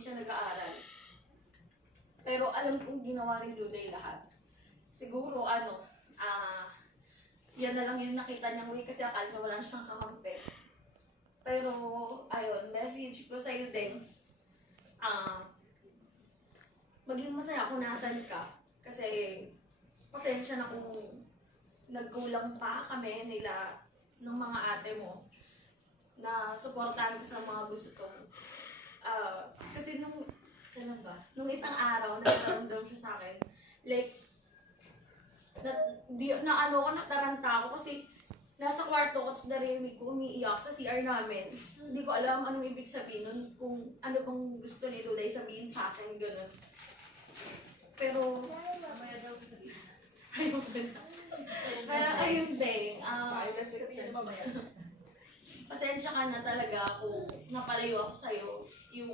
hindi siya nag-aaral. Pero alam kong ginawa ni Duday lahat. Siguro, yan na lang yung nakita niyang way kasi akala niya wala siyang kakampi. Pero, ayun, message ko sa'yo din. Maging masaya kung nasan ka. Kasi, pasensya na kung nagkulang pa kami nila ng mga ate mo na supportahan ko sa mga gusto ko. Kasi kailan ba? Nung isang araw, nagkaramdam siya sa akin. Like, nataranta ako kasi nasa kwarto ko, tapos narinig ko umiiyak sa CR namin. Hindi ko alam anong ibig sabihin nun, kung ano pang gusto ni Duday sabihin sa akin, gano'n. Pero, Mamaya daw sabihin na. ayun na. Pero ayun din, pasensya ka na talaga kung napalayo ako sa'yo. Yung